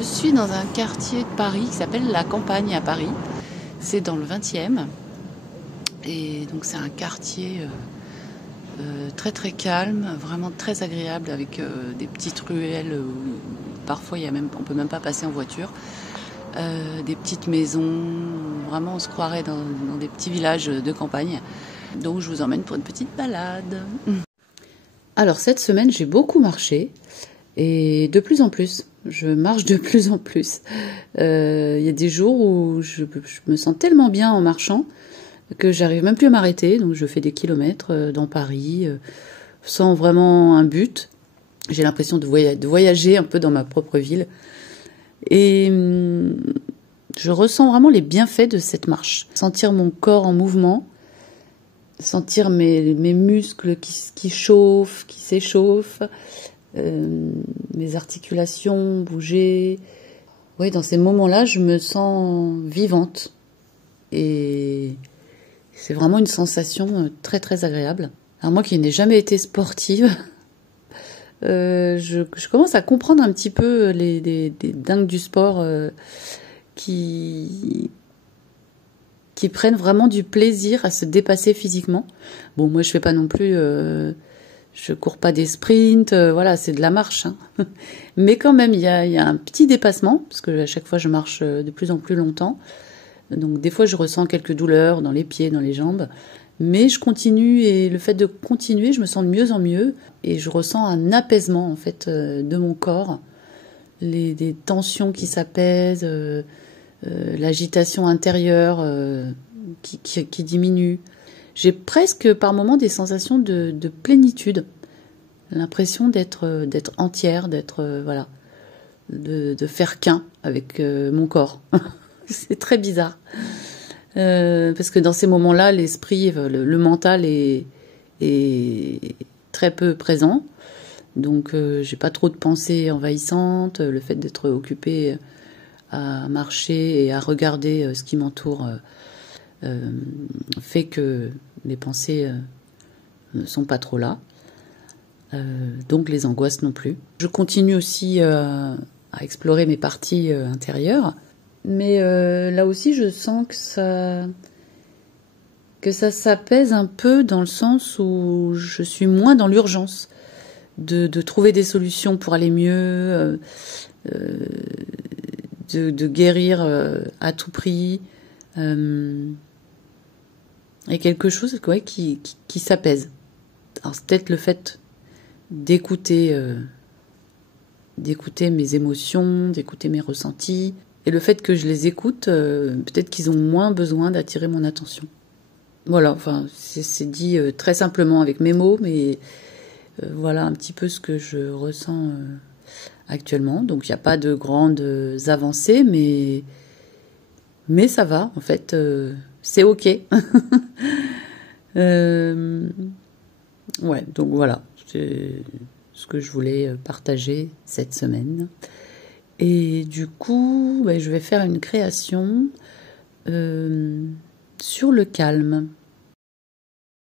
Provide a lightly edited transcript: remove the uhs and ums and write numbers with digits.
Je suis dans un quartier de Paris qui s'appelle La Campagne à Paris. C'est dans le 20e. Et donc c'est un quartier très très calme, vraiment très agréable avec des petites ruelles où parfois on peut même pas passer en voiture. Des petites maisons, vraiment on se croirait dans des petits villages de campagne. Donc je vous emmène pour une petite balade. Alors cette semaine j'ai beaucoup marché et de plus en plus. Je marche de plus en plus. Il y a des jours où je me sens tellement bien en marchant que j'arrive même plus à m'arrêter. Donc je fais des kilomètres dans Paris sans vraiment un but. J'ai l'impression de voyager un peu dans ma propre ville. Et je ressens vraiment les bienfaits de cette marche. Sentir mon corps en mouvement, sentir mes muscles qui chauffent, qui s'échauffent, mes articulations bouger. Oui, dans ces moments-là, je me sens vivante. Et c'est vraiment une sensation très très agréable. Alors moi qui n'ai jamais été sportive, je commence à comprendre un petit peu des dingues du sport qui prennent vraiment du plaisir à se dépasser physiquement. Bon, moi je fais pas non plus, je cours pas des sprints, voilà, c'est de la marche. Hein. Mais quand même, il y a un petit dépassement, parce que à chaque fois je marche de plus en plus longtemps. Donc des fois je ressens quelques douleurs dans les pieds, dans les jambes. Mais je continue et le fait de continuer, je me sens de mieux en mieux et je ressens un apaisement en fait de mon corps, des tensions qui s'apaisent, l'agitation intérieure qui diminue. J'ai presque par moments des sensations de plénitude, l'impression d'être entière, voilà, de faire qu'un avec mon corps. C'est très bizarre. Parce que dans ces moments-là, l'esprit, le mental est très peu présent. Donc, j'ai pas trop de pensées envahissantes. Le fait d'être occupée à marcher et à regarder ce qui m'entoure fait que les pensées ne sont pas trop là. Donc, les angoisses non plus. Je continue aussi à explorer mes parties intérieures. Mais là aussi, je sens que ça s'apaise un peu dans le sens où je suis moins dans l'urgence de trouver des solutions pour aller mieux, de guérir à tout prix. Il y a quelque chose qui s'apaise. Alors c'est peut-être le fait d'écouter mes émotions, d'écouter mes ressentis. Et le fait que je les écoute, peut-être qu'ils ont moins besoin d'attirer mon attention. Voilà, enfin, c'est dit très simplement avec mes mots, mais voilà un petit peu ce que je ressens actuellement. Donc, il n'y a pas de grandes avancées, mais ça va, en fait, c'est OK. Ouais, donc voilà, c'est ce que je voulais partager cette semaine. Et du coup, je vais faire une création sur le calme.